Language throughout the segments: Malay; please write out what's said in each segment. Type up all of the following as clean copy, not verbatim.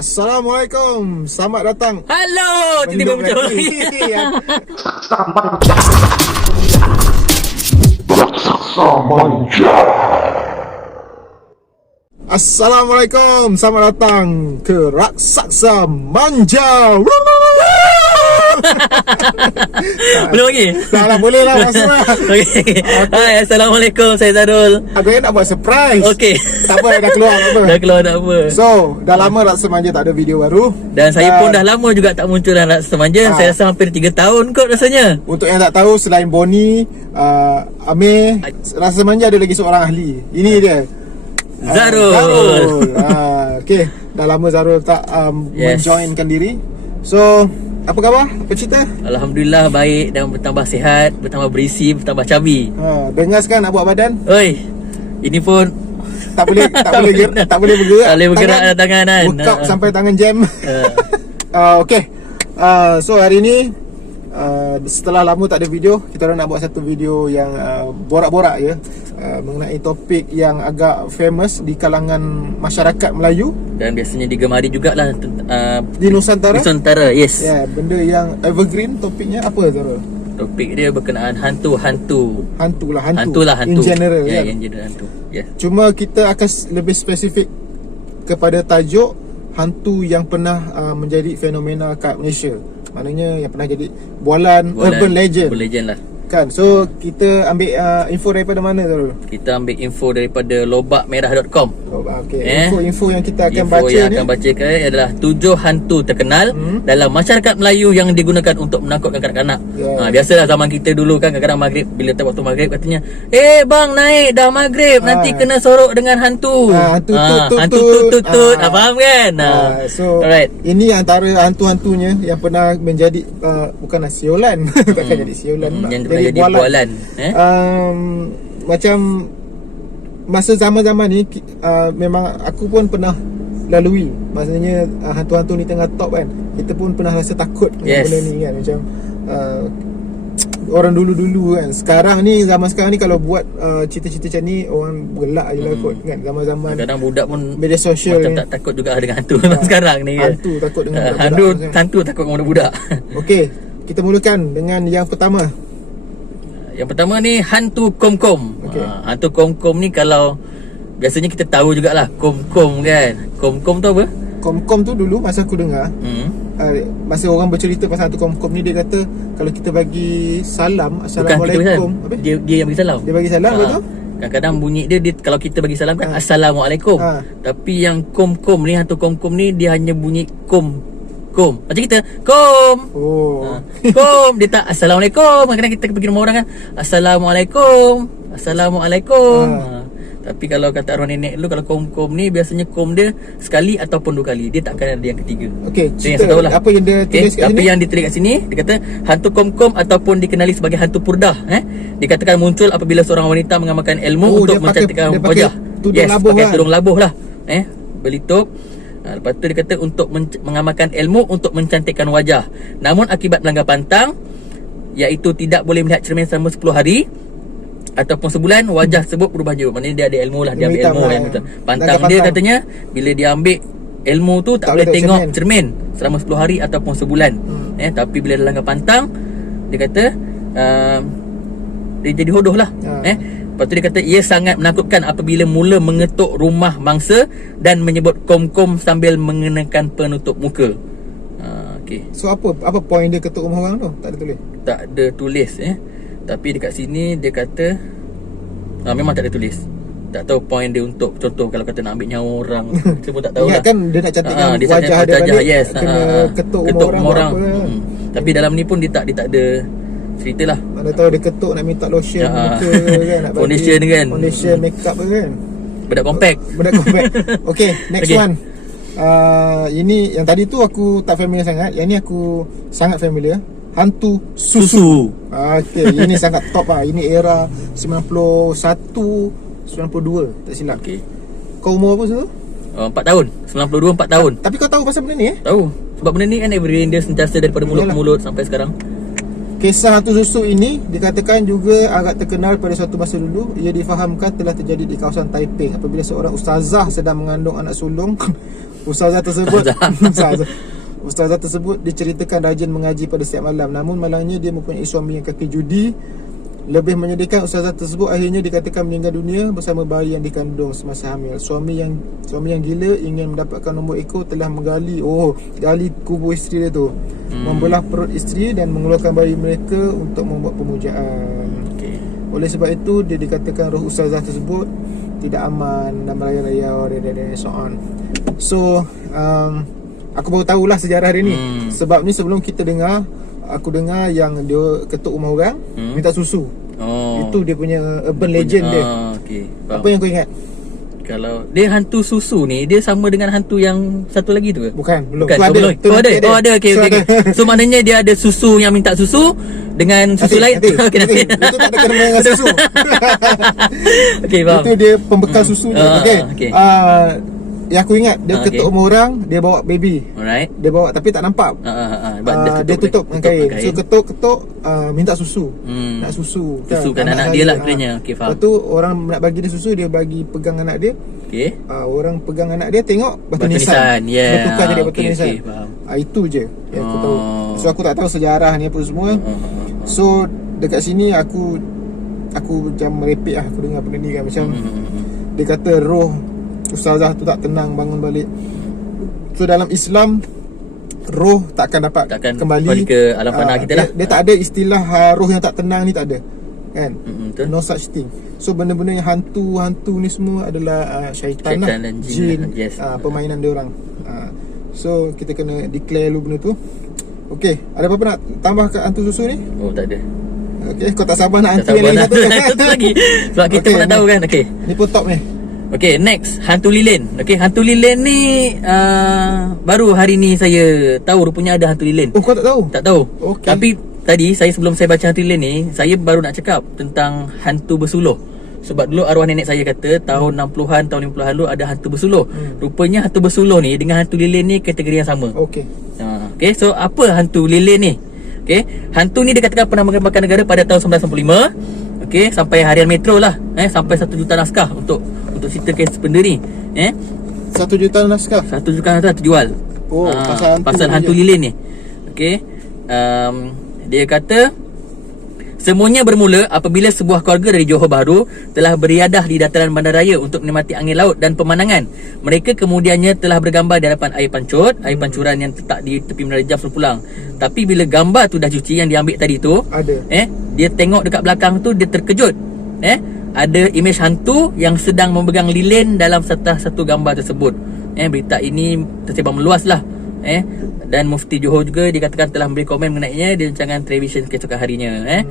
Assalamualaikum, selamat datang. Halo, tiba-tiba macam lagi. Assalamualaikum, selamat datang ke Raksasa Manja. Belum lagi? Dah lah, boleh lah, masuklah. Okay. Hai, Assalamualaikum, saya Zarul. Aku nak buat surprise. Okey. Tak apa, dah keluar, tak apa. Dah keluar tak apa. So, dah lama Raksasa Manja tak ada video baru. Dan saya pun dah lama juga tak muncul dalam Raksasa Manja. Saya rasa hampir 3 tahun kot rasanya. Untuk yang tak tahu, selain Bonnie, Amir, Raksasa Manja ada lagi seorang ahli. Ini dia, Zarul. Okay, dah lama Zarul tak menjoinkan diri. So, apa khabar? Apa cerita? Alhamdulillah baik dan bertambah sihat, bertambah berisi, bertambah cabi. Dengar sekarang nak buat badan? Oi, ini pun Tak boleh bergerak. tak boleh bergerak tangan kan. Workout sampai tangan jam. Okay. So hari ni setelah lama tak ada video, kita orang nak buat satu video yang borak-borak ya, mengenai topik yang agak famous di kalangan masyarakat Melayu Dan biasanya digemari jugalah di Nusantara. Di Nusantara, yes. Ya, benda yang evergreen. Topiknya apa, Zarul? Topik dia berkenaan hantu-hantu. Hantu. Hantu. In general, ya. kan? In general hantu. Ya. Cuma kita akan lebih spesifik kepada tajuk hantu yang pernah menjadi fenomena kat Malaysia. Maknanya yang pernah jadi bualan urban legend. Urban legend lah. Kan? So kita ambil info daripada mana, Zarul? Kita ambil info daripada lobakmerah.com. Okay. Info yang kita akan info baca yang ni akan bacakan adalah 7 hantu terkenal dalam masyarakat Melayu yang digunakan untuk menakutkan kanak-kanak. Biasalah zaman kita dulu kan, kadang-kadang maghrib, bila waktu maghrib katanya, bang, naik dah maghrib, nanti kena sorok dengan hantu. Hantu tut. Faham kan? So alright. Ini antara hantu-hantunya yang pernah menjadi bukanlah siolan. Takkan jadi siolan, yang pernah jadi bualan. Macam masa zaman-zaman ni memang aku pun pernah lalui. Maksudnya hantu-hantu ni tengah top kan, kita pun pernah rasa takut dengan benda ni kan. Macam orang dulu-dulu kan. Sekarang ni, zaman sekarang ni kalau buat cerita-cerita macam ni, orang gelak je lah kot kan. Zaman-zaman kadang budak pun media sosial macam ni tak takut juga dengan hantu sekarang ni kan. Hantu takut dengan hantu takut dengan budak. Okey, kita mulakan dengan yang pertama. Yang pertama ni hantu kom-kom. Hantu kom-kom ni kalau biasanya kita tahu jugalah kom-kom kan. Kom-kom tu apa? Kom-kom tu dulu masa aku dengar, masa orang bercerita pasal hantu kom-kom ni, dia kata kalau kita bagi salam, Assalamualaikum. Dia yang bagi salam. Dia bagi salam, betul? Kadang-kadang bunyi dia kalau kita bagi salam kan Assalamualaikum. Tapi yang kom-kom ni, hantu kom-kom ni, dia hanya bunyi kom. Macam kita kom. Kom. Dia tak Assalamualaikum. Kadang-kadang kita pergi rumah orang kan, Assalamualaikum. Tapi kalau kata arwah nenek dulu, kalau kom-kom ni biasanya kom dia sekali ataupun 2 kali. Dia takkan ada yang ketiga. Okey, cerita yang apa yang dia tulis kat sini? Apa yang ditulis kat sini, dia kata hantu kom-kom ataupun dikenali sebagai hantu purdah, dikatakan muncul apabila seorang wanita mengamalkan ilmu untuk mencantikkan wajah. Pakai tudung labuh lah. Berlitup. Lepas tu dia kata untuk mengamalkan ilmu untuk mencantikkan wajah. Namun akibat melanggar pantang, iaitu tidak boleh melihat cermin selama 10 hari ataupun sebulan, wajah tersebut berubah jauh. Maknanya dia ada ilmu lah. Dia ambil ilmu yang betul. Pantang dia katanya, bila dia ambil ilmu tu tak boleh tengok cermin selama 10 hari ataupun sebulan. Tapi bila dia langgar pantang, dia kata dia jadi hodoh lah. Lepas tu dia kata ia sangat menakutkan apabila mula mengetuk rumah mangsa dan menyebut kom-kom sambil mengenakan penutup muka. Okay. So apa point dia ketuk rumah orang tu? Tak ada tulis? Tak ada tulis. Tapi dekat sini dia kata memang tak ada tulis. Tak tahu point dia untuk, contoh kalau kata nak ambil nyawa orang, kita pun tak tahu lah. Kan dia nak cantikkan wajah dia balik, yes. Kena ketuk rumah orang. Tapi dalam ni pun dia tak ada cerita lah. Mana tahu dia ketuk nak minta lotion muka kan, nak foundation kan, foundation, make up kan. Bedak compact. Okay, next one. Ini yang tadi tu aku tak familiar sangat. Yang ni aku sangat familiar. Hantu susu. Okay, ini sangat top lah. Ini era 91, 92 tak silap. Kau umur apa tu? 4 tahun. 92, 4 tahun. Tapi kau tahu pasal benda ni Tahu. Sebab benda ni kan evergreen, dia sentiasa daripada mulut ke mulut sampai sekarang. Kisah hantu susu ini dikatakan juga agak terkenal pada suatu masa dulu. Ia difahamkan telah terjadi di kawasan Taiping apabila seorang ustazah sedang mengandung anak sulung Ustazah tersebut Ustazah tersebut diceritakan rajin mengaji pada setiap malam. Namun malangnya dia mempunyai suami yang kaki judi. Lebih menyedihkan, ustazah tersebut akhirnya dikatakan meninggal dunia bersama bayi yang dikandung semasa hamil. Suami yang gila ingin mendapatkan nombor ekor telah gali kubur isteri dia tu, membelah perut isteri dan mengeluarkan bayi mereka untuk membuat pemujaan. Oleh sebab itu dia dikatakan roh ustazah tersebut tidak aman dan merayau-rayau dan so on. So aku baru tahulah sejarah dia ni. Sebab ni sebelum kita dengar, aku dengar yang dia ketuk rumah orang minta susu. Itu dia punya urban legend dia. Apa yang kau ingat? Kalau dia hantu susu ni, dia sama dengan hantu yang satu lagi tu ke? Bukan, belum. Belum. Ada. Okey. So maknanya dia ada susu yang minta susu dengan susu lain. Nanti. Itu tak ada kena dengan susu. Okey, faham. Itu dia pembekal susu dia. Okey. Yang aku ingat dia ketuk rumah orang, dia bawa baby. Alright. Dia bawa tapi tak nampak. Dia tutup dengan kain. So ketuk minta susu. Nak susu. Susukan anak dia lah kiranya. Okey, faham. Lepas tu orang nak bagi dia susu, dia bagi pegang anak dia. Okey. Orang pegang anak dia tengok batu Yeah. nisan. Dia tukar jadi batu nisan. Okay, faham. Itu je yang aku tahu. So aku tak tahu sejarah ni apa semua. So dekat sini aku macam merepek lah. Aku dengar benda ni kan macam dia kata roh ustazah tu tak tenang bangun balik. So dalam Islam, roh takkan kembali ke alam fana kita lah. Dia tak ada istilah roh yang tak tenang ni, tak ada kan. No such thing. So benda-benda yang hantu ni semua adalah syaitan lah, dan jin, yes. permainan dia orang. So kita kena declare dulu benda tu. Okay, ada apa-apa nak tambah kat hantu susu ni? Oh, tak ada. Okay, kau tak sabar nak hantu yang lain satu lagi. Sebab kita pun nak tahu kan. Okay, ni pun top ni. Okay, next, hantu lilin. Okay, hantu lilin ni baru hari ni saya tahu rupanya ada hantu lilin. Oh, kau tak tahu? Tak tahu. Okay. Tapi tadi sebelum saya baca hantu lilin ni, saya baru nak cakap tentang hantu bersuluh. Sebab dulu arwah nenek saya kata tahun 60-an, tahun 50-an dulu ada hantu bersuluh. Rupanya hantu bersuluh ni dengan hantu lilin ni kategori yang sama. Okay. Okay, so apa hantu lilin ni? Okay, hantu ni dikatakan pernah mengembangkan negara pada tahun 1995. Okay, sampai harian Metro lah. Sampai 1 juta naskah untuk cerita kes benda ni. 1 juta naskah? 1 juta naskah terjual. Pasal hantu lilin ni. Okay, dia kata semuanya bermula apabila sebuah keluarga dari Johor Bahru telah beriadah di dataran bandaraya untuk menikmati angin laut dan pemandangan. Mereka kemudiannya telah bergambar di hadapan air pancut, air pancuran yang terletak di tepi Menara Jam Pulang. Tapi bila gambar tu dah cuci yang diambil tadi tu, dia tengok dekat belakang tu, dia terkejut. Ada imej hantu yang sedang memegang lilin dalam satu gambar tersebut. Berita ini tersebar meluas lah. Dan Mufti Johor juga dikatakan telah memberi komen mengenainya di rancangan televisyen keesokan harinya.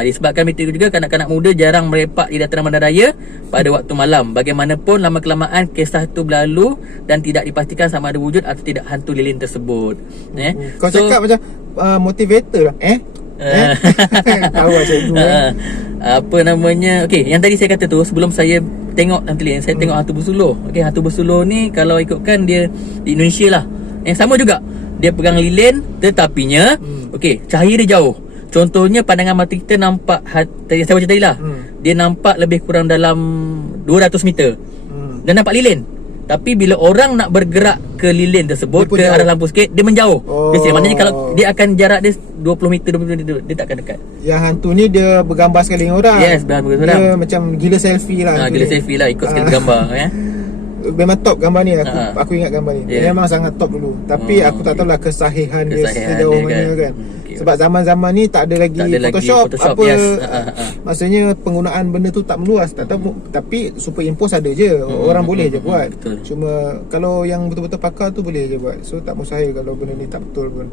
Disebabkan berita juga kanak-kanak muda jarang merepak di dataran bandaraya pada waktu malam. Bagaimanapun lama-kelamaan kisah itu berlalu dan tidak dipastikan sama ada wujud atau tidak hantu lilin tersebut. Kau cakap macam motivator lah. Tahu macam tu. Apa namanya? Okey, yang tadi saya kata tu sebelum saya tengok hantu lilin, saya tengok hantu bersuluh. Okey, hantu bersuluh ni kalau ikutkan dia di Indonesia lah. Yang sama juga. Dia pegang lilin tetapinya okey, cahaya dia jauh. Contohnya pandangan mata kita nampak saya baca tadi lah. Dia nampak lebih kurang dalam 200 meter. Dan nampak lilin. Tapi bila orang nak bergerak ke lilin tersebut ke arah lampu sikit, dia menjauh. Dia maknanya kalau dia akan jarak dia 20 meter dia tak akan dekat. Yang hantu ni dia bergambar sekali dengan orang. Yes, bergambar dengan orang. Dia macam gila selfie lah. Gila selfie lah, ikut sekali gambar Memang top gambar ni. Aku ingat gambar ni. Dia memang sangat top dulu. Tapi aku tak tahulah kesahihan dia sejauh mana kan. Sebab zaman-zaman ni tak ada lagi Photoshop, apa maksudnya penggunaan benda tu tak meluas. Tak tahu. Tapi superimpose ada je. Orang boleh je buat. Cuma kalau yang betul-betul pakar tu boleh je buat. So tak mustahil kalau benda ni tak betul pun.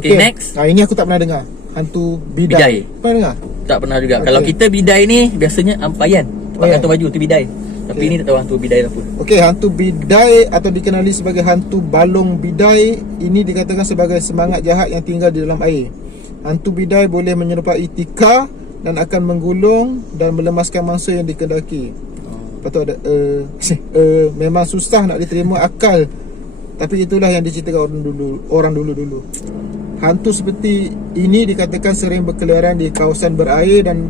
Okay, next. Ini aku tak pernah dengar. Hantu bidai. Pernah dengar? Tak pernah juga. Kalau kita bidai ni biasanya ampayan, tempat gantung baju tu bidai. Tapi ini tak tahu hantu bidai apa. Okey, hantu bidai atau dikenali sebagai hantu balong bidai ini dikatakan sebagai semangat jahat yang tinggal di dalam air. Hantu bidai boleh menyerupai tika dan akan menggulung dan melemaskan mangsa yang dikendaki. Lepas tu ada memang susah nak diterima akal. Tapi itulah yang diceritakan orang dulu. Hantu seperti ini dikatakan sering berkeliaran di kawasan berair dan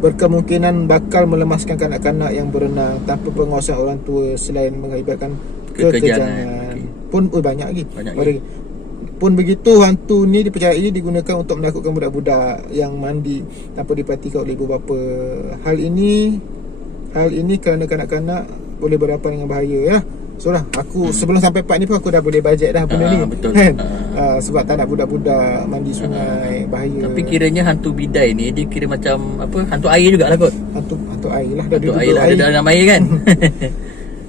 berkemungkinan bakal melemaskan kanak-kanak yang berenang tanpa penguasaan orang tua selain mengakibatkan kekejangan. Pun banyak lagi. Banyak Ada lagi. Pun begitu, hantu ni dipercayai digunakan untuk menakutkan budak-budak yang mandi tanpa diperhatikan oleh ibu bapa. Hal ini kerana kanak-kanak boleh berhadapan dengan bahaya ya. So lah, aku sebelum sampai part ni pun aku dah boleh bajet dah benda ni. Betul. Kan? Sebab tak nak budak-budak mandi sungai, bahaya. Tapi kiranya hantu bidai ni dia kira macam apa? Hantu air jugalah kot. Hantu air lah. Hantu air lah, ada dalam air kan.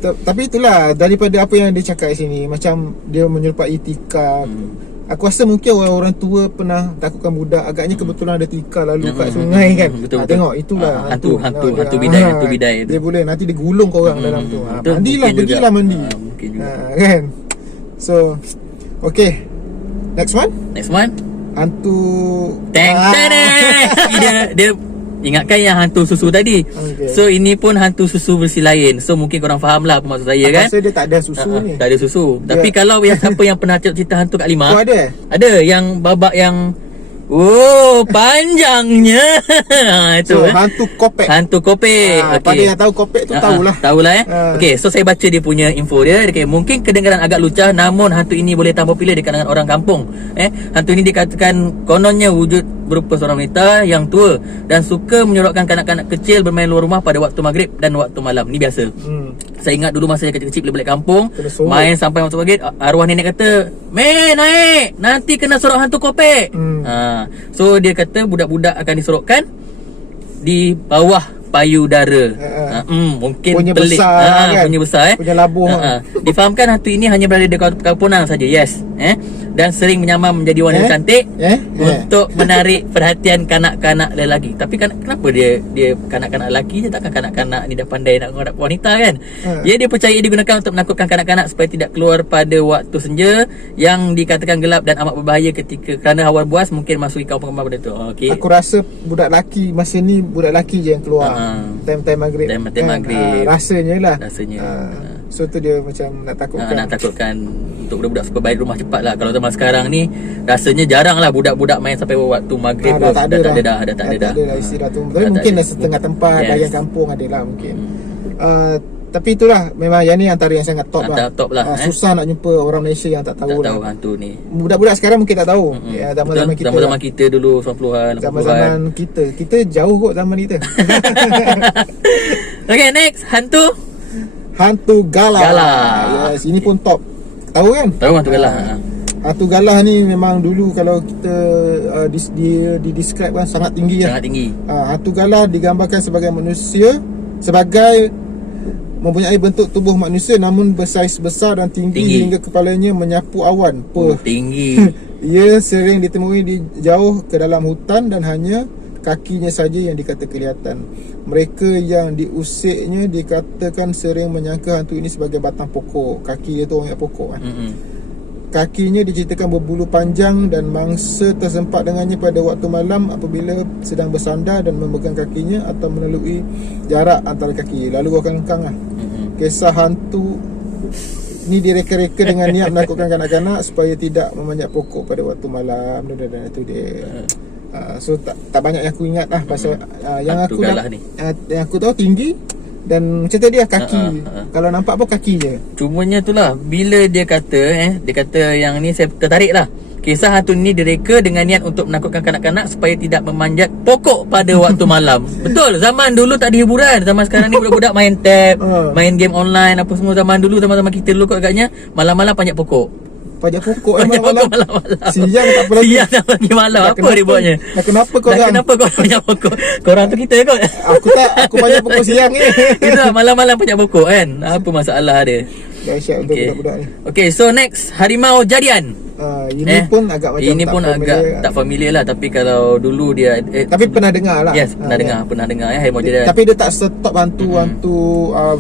Tapi itulah, daripada apa yang dia cakap kat sini, macam dia menyerupai tikar. Aku rasa mungkin orang-orang tua pernah takutkan budak. Agaknya kebetulan ada tikar lalu kat sungai kan. Betul. Tengok itulah hantu bidai, hantu bidai tu. Dia boleh nanti dia gulung kau orang dalam tu. Betul, Mandilah, mungkin pergilah juga. mandi. Mungkin juga. Kan. So, okay. Next one. Hantu Teng dia ingatkan yang hantu susu tadi. Okay. So ini pun hantu susu versi lain. So mungkin korang faham lah apa maksud saya kan. Aku rasa dia tak ada susu ni. Tak ada susu. Tapi kalau yang siapa yang pernah cerita hantu Kak Lima, Oh, ada? Ada yang babak yang panjangnya. Itu So, hantu kopek. Hantu kopek. Pada yang tahu kopek tu tahulah. Tahulah Okey, so saya baca dia punya info dia. Okay, mungkin kedengaran agak lucah, namun hantu ini boleh tampil popular di kalangan orang kampung. Hantu ini dikatakan kononnya wujud berupa seorang wanita yang tua dan suka menyorokkan kanak-kanak kecil bermain luar rumah pada waktu maghrib dan waktu malam. Ni biasa. Saya ingat dulu masa saya kecil-kecil bila balik kampung, main sampai waktu maghrib, arwah nenek kata, "Meh, naik, nanti kena sorok hantu kopek." So dia kata budak-budak akan disorokkan di bawah payudara. Mungkin punya pelik. besar kan? Punya besar Punya labuh. Difahamkan hantu ini hanya berada di kampungan saja. Yes. Dan sering menyamar menjadi wanita cantik untuk menarik perhatian kanak-kanak lelaki. Tapi kenapa dia kanak-kanak lelaki je, takkan kanak-kanak ni dah pandai nak menghadap wanita kan? Dia percaya digunakan untuk menakutkan kanak-kanak supaya tidak keluar pada waktu senja yang dikatakan gelap dan amat berbahaya kerana hawa buas mungkin masuki kampung pada tu. Okey. Aku rasa budak lelaki masa ni budak lelaki je yang keluar. Time-time maghrib. Time maghrib. Rasanya lah. Rasanya. So tu dia macam nak takutkan. Nak takutkan untuk budak-budak supaya balik rumah cepat lah. Kalau zaman sekarang ni rasanya jarang lah budak-budak main sampai waktu maghrib. Dah tak ada dah. Tak ada dah istirahat tu. Tapi mungkin dah setengah tempat bahagian kampung ada lah mungkin. Tapi itulah, memang yang ni antara yang sangat top lah. Susah nak jumpa orang Malaysia yang tak tahu lah. Tak tahu hantu ni. Budak-budak sekarang mungkin tak tahu. Zaman-zaman kita. Zaman kita dulu 90-an, 80-an. Zaman kita jauh kot zaman kita. Okay, next Hantu Galah. Yes, ini pun top. Tahu kan? Tahu hantu Galah. Hantu Galah ni memang dulu kalau kita di-describe kan sangat tinggi. Sangat tinggi. Hantu Galah digambarkan sebagai manusia, sebagai mempunyai bentuk tubuh manusia namun bersaiz besar dan tinggi hingga kepalanya menyapu awan. Tinggi. Ia sering ditemui di jauh ke dalam hutan dan hanya kakinya saja yang dikata kelihatan. Mereka yang diusiknya dikatakan sering menyangka hantu ini sebagai batang pokok. Kaki dia tu orang ingat pokok kan. Kakinya diceritakan berbulu panjang dan mangsa tersempat dengannya pada waktu malam apabila sedang bersandar dan memegang kakinya atau melalui jarak antara kaki. Lalu akan kengkang lah. Kisah hantu ni direka-reka dengan niat menakutkan kanak-kanak supaya tidak memanjat pokok pada waktu malam dan itu dia. So tak banyak yang aku ingat lah pasal yang aku yang aku tahu tinggi dan macam tadi lah kaki. Kalau nampak pun kaki je. Cumanya itulah bila dia kata dia kata yang ni saya tertarik lah. Kisah hantu ni direka dengan niat untuk menakutkan kanak-kanak supaya tidak memanjat pokok pada waktu malam. Betul, zaman dulu tak ada hiburan. Zaman sekarang ni budak-budak main tab, main game online apa semua. Zaman zaman kita dulu kot agaknya malam-malam panjat pokok. Panjat pokok malam-malam. Siang tak apa lagi. Siang tak apa lagi malam. Apa dia buatnya? Kenapa korang? Kenapa korang panjat pokok? Korang tu kita kot. Aku panjat pokok siang ni. Itulah malam-malam panjat pokok kan. Apa masalah dia? Dahsyat untuk budak-budak ni. Okay, so next, harimau jadian. Ini pun agak macam ini pun agak tak familiar lah. Tapi kalau dulu dia tapi pernah dengar lah. Yes, pernah dengar harimau jadian. Tapi dia tak stop hantu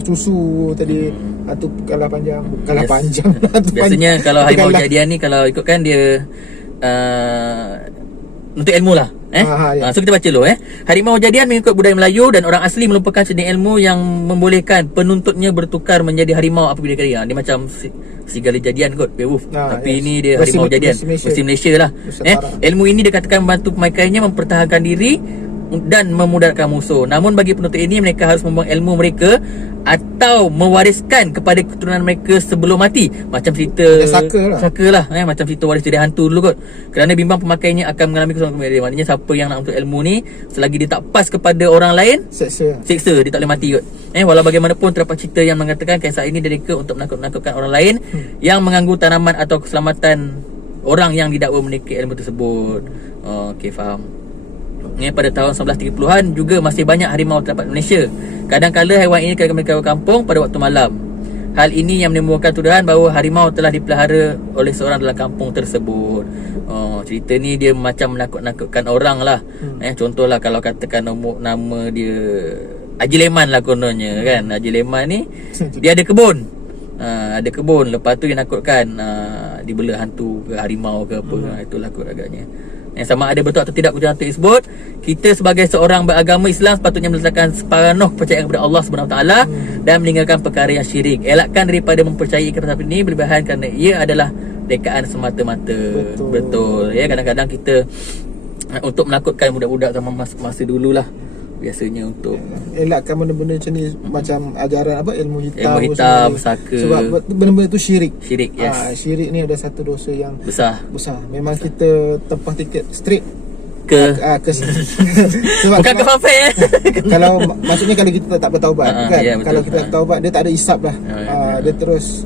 susu tadi. Hantu Galah panjang. Galah panjang. Biasanya kalau harimau jadian ni, kalau ikutkan dia untuk ilmu lah. So kita baca dulu. Harimau jadian mengikut budaya Melayu dan orang asli merupakan jenis ilmu yang membolehkan penuntutnya bertukar menjadi harimau apabila kaya. Dia macam serigala jadian kot, werewolf. Tapi ini dia harimau jadian versi Malaysia lah. Ilmu ini dikatakan membantu pemakaiannya mempertahankan diri dan memudaratkan musuh. Namun bagi penuntut ini, mereka harus membuang ilmu mereka atau mewariskan kepada keturunan mereka sebelum mati. Macam cerita saka lah macam cerita waris jadi hantu dulu kot. Kerana bimbang pemakainya akan mengalami keselamatan kemudian. Maknanya siapa yang nak untuk ilmu ni, selagi dia tak pas kepada orang lain, siksa dia tak boleh mati kot. Walau bagaimanapun terdapat cerita yang mengatakan kisah ini direka untuk menakut-nakutkan orang lain yang mengganggu tanaman atau keselamatan orang yang didakwa memiliki ilmu tersebut. Okey, faham. Pada tahun 1930-an juga masih banyak harimau terdapat di Malaysia. Kadang-kala haiwan ini kerana mereka kampung pada waktu malam. Hal ini yang menimbulkan tuduhan bahawa harimau telah dipelihara oleh seorang dalam kampung tersebut. Cerita ni dia macam menakut-nakutkan orang lah. Contohlah kalau katakan nama dia Haji Leman lah kononnya kan. Haji Leman ni dia ada kebun. Ada kebun, lepas tu dia nakutkan dibela hantu ke harimau ke apa. Itulah kot agaknya. Sama ada betul atau tidak ucapan tersebut, kita sebagai seorang beragama Islam sepatutnya meletakkan separuh kepercayaan kepada Allah SWT dan meninggalkan perkara yang syirik. Elakkan daripada mempercayai perkara ini berlebihan kerana ia adalah rekaan semata-mata. Betul. Kadang-kadang kita untuk menakutkan budak-budak zaman masa dululah, biasanya untuk elakkan benda-benda macam ni, macam ajaran ilmu hitam, saka. Sebab benda-benda tu syirik. Yes. Syirik ni ada satu dosa yang besar. Memang besar. Kita tempah tiket straight ke sebab bukan ke fanfare kalau maksudnya kalau kita tak bertaubat kan. Ya, kalau kita bertaubat, dia tak ada isap dah. Dia terus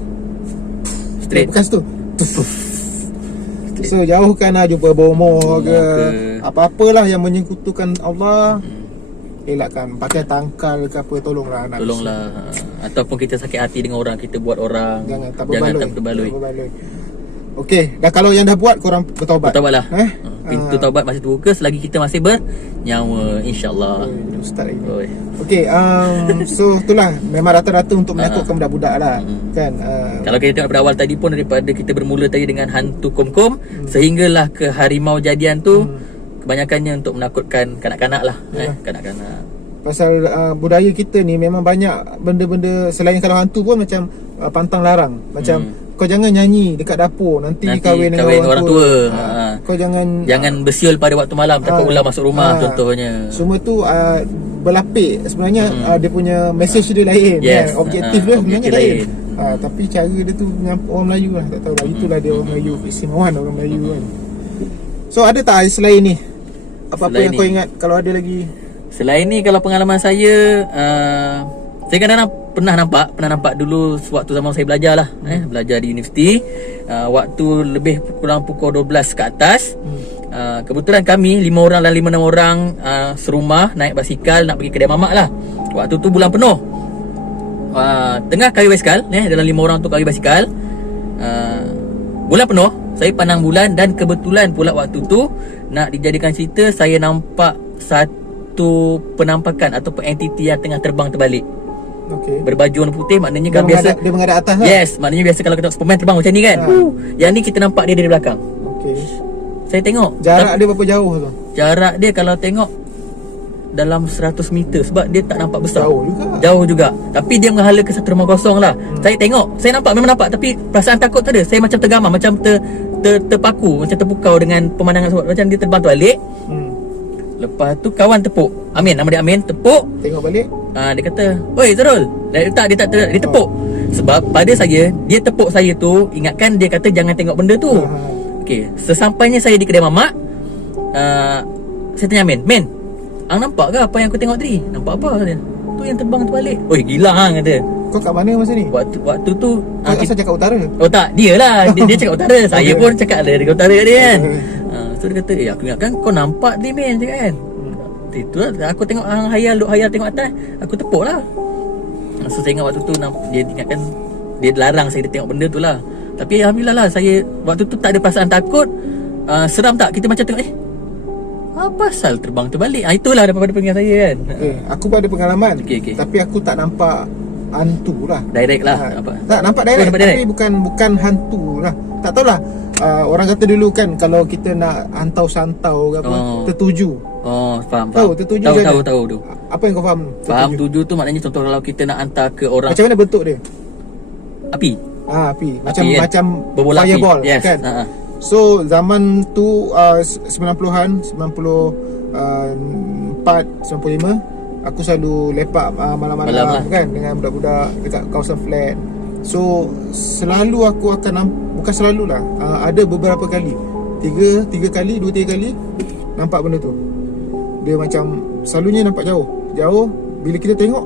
straight bekas tu. So jauhkan jumpa bomoh ke apa-apalah yang menyekutukan Allah. Elakkan pakai tangkal ke apa, tolonglah. Ataupun kita sakit hati dengan orang, kita buat orang, jangan tak berbaloi. Okey, dah kalau yang dah buat, korang bertaubatlah. Pintu taubat masih terbuka selagi kita masih bernyawa, insya-Allah. Ustaz lagi. Okey, so itulah memang rata-rata untuk menakutkan budak-budak lah kan. Kalau kita tengok pada awal tadi pun, daripada kita bermula tadi dengan hantu kom-kom sehinggalah ke harimau jadian tu, kebanyakannya untuk menakutkan kanak-kanak lah. Kanak-kanak. Pasal budaya kita ni memang banyak benda-benda selain kalau hantu pun macam pantang larang. Macam kau jangan nyanyi dekat dapur, nanti kahwin dengan orang tua. Kau jangan bersiul pada waktu malam, takut ular masuk rumah contohnya. Semua tu berlapik. Sebenarnya dia punya message dia lain. Objektif dia sebenarnya lain. Tapi cara dia tu dengan orang Melayu lah, tak tahu lah. Itulah dia orang Melayu, keistimewaan orang Melayu kan. So ada tak selain ni apa-apa yang kau ingat, kalau ada lagi? Selain ni, kalau pengalaman saya kadang-kadang pernah nampak dulu sewaktu zaman saya belajar lah, belajar di universiti, waktu lebih kurang pukul 12 ke atas. Kebetulan kami 5 orang dan 5-6 orang serumah naik basikal nak pergi kedai mamak lah. Waktu tu bulan penuh, tengah kayu basikal, dalam 5 orang tu kayu basikal, bulan penuh. Saya pandang bulan dan kebetulan pula waktu tu, nak dijadikan cerita, saya nampak satu penampakan ataupun entiti yang tengah terbang terbalik. Berbaju warna putih, maknanya kan biasa dia menghadap atas lah. Yes, maknanya biasa kalau kita tengok Superman terbang macam ni kan. Yang ni kita nampak dia dari belakang. Saya tengok jarak dia berapa jauh tu? Jarak dia kalau tengok dalam 100 meter, sebab dia tak nampak besar. Jauh juga. Tapi dia menghala ke satu rumah kosong lah. Saya tengok, saya memang nampak, tapi perasaan takut tak ada. Saya macam tergamam, macam terpaku, macam terpukau dengan pemandangan sebab macam dia terbang balik. Lepas tu kawan tepuk, Amin, nama dia Amin, tepuk. Tengok balik. Dia kata, "Oi Zarul." Dia tepuk. Sebab pada saya, dia tepuk saya tu, ingatkan dia kata jangan tengok benda tu. Okey, sesampainya saya di kedai mamak, saya tanya Amin, "Min, ang nampak ke apa yang aku tengok tadi?" "Nampak apa?" dia. "Tu yang terbang terbalik." "Oi, gila hang," kata. Kau kat mana masa ni? Waktu tu kau asal cakap utara? Oh tak, dia lah. dia cakap utara. Saya pun cakap dia dekat utara dia kan. So dia kata, aku ingatkan kau nampak tadi Min, cakap kan. Itu lah, aku tengok hang hayal tengok atas, aku tepuk lah. So saya ingat waktu tu dia ingatkan, dia larang saya tengok benda tu lah. Tapi alhamdulillah lah, saya waktu tu tak ada perasaan takut. Seram tak? Kita macam tengok apa pasal terbang terbalik. Itulah daripada pengingat saya kan. Aku pun ada pengalaman. Tapi aku tak nampak hantu lah. Direct lah. Tak nampak direct, tapi bukan hantu lah. Tak tahulah. Orang kata dulu kan, kalau kita nak hantau-santau ke apa, tertuju. Faham. Tertuju. Tahu tu. Apa yang kau faham? Faham tuju tu maknanya contoh kalau kita nak hantar ke orang. Macam mana bentuk dia? Api. Api. Macam berbola fireball api. Yes. Kan? So zaman tu 90-an 94 95, aku selalu lepak malam-malam Malam lah. kan dengan budak-budak dekat kawasan flat. So selalu aku akan bukan selalu lah, ada beberapa kali, 3 kali, 2-3 kali nampak benda tu. Dia macam selalunya nampak jauh, bila kita tengok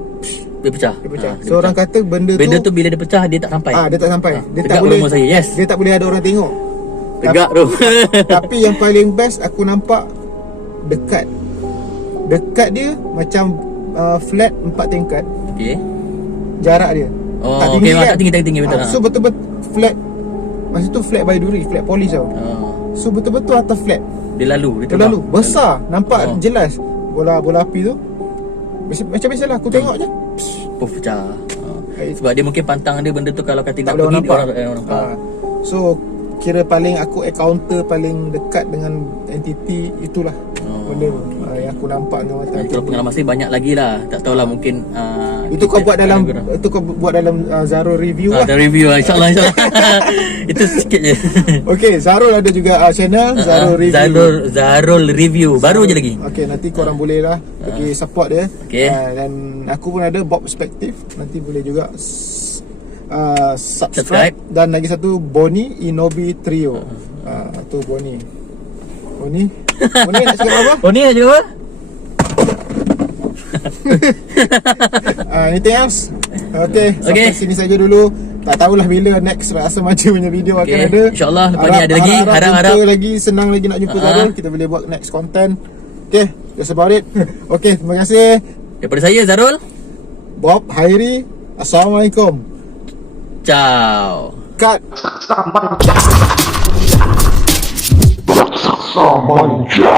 Dia pecah. dia pecah. Dia So orang kata benda tu bila dia pecah dia tak sampai. dia tak sampai. Dia tegak tak boleh rumah saya. Yes. dia tak boleh ada orang tengok. Tegak tu. Tapi yang paling best aku nampak dekat dia macam flat 4 tingkat, Okey. jarak dia Oh, tak okey, tinggi kan? tak tinggi betul. So betul-betul flat. Masa tu flat by duri, flat polish tau. So betul-betul atas flat. Dia lalu, Dia lalu besar, nampak Oh. jelas bola api tu. Macam biasalah aku tengok je. Puff pecah. Eh, Sebab dia mungkin pantang dia benda tu kalau kata tak nak boleh orang pergi nampak. orang nampak. So kira paling aku encounter paling dekat dengan entiti itulah benda tu. Yang aku nampak dengan mata Kalau aku. pengalaman saya banyak lagi lah. Tak tahulah mungkin Itu kau buat dalam Zaro review lah. ada review lah, InsyaAllah. Itu sikit je. Okay, Zarul ada juga channel Zarul Review. Zarul Review. Baru je lagi. Okay, nanti korang boleh lah pergi support dia. Okay. Dan aku pun ada Bob Perspective. Nanti boleh juga subscribe. Dan lagi satu Bonnie Inobi Trio. Tu Bonnie nak cakap apa? Oh ni nak cakap apa? Anything else? Okay, sampai Okay. sini saja dulu. Tak tahulah bila next Rasa Maja punya video akan Okay, ada. InsyaAllah lepas ni ada lagi. Harap-harap jumpa lagi, senang lagi nak jumpa Zarul. Kita boleh buat next content. Okay, that's about it. Okay, terima kasih daripada saya Zarul. Bob Hairi. Assalamualaikum. Ciao. Cut. Manja.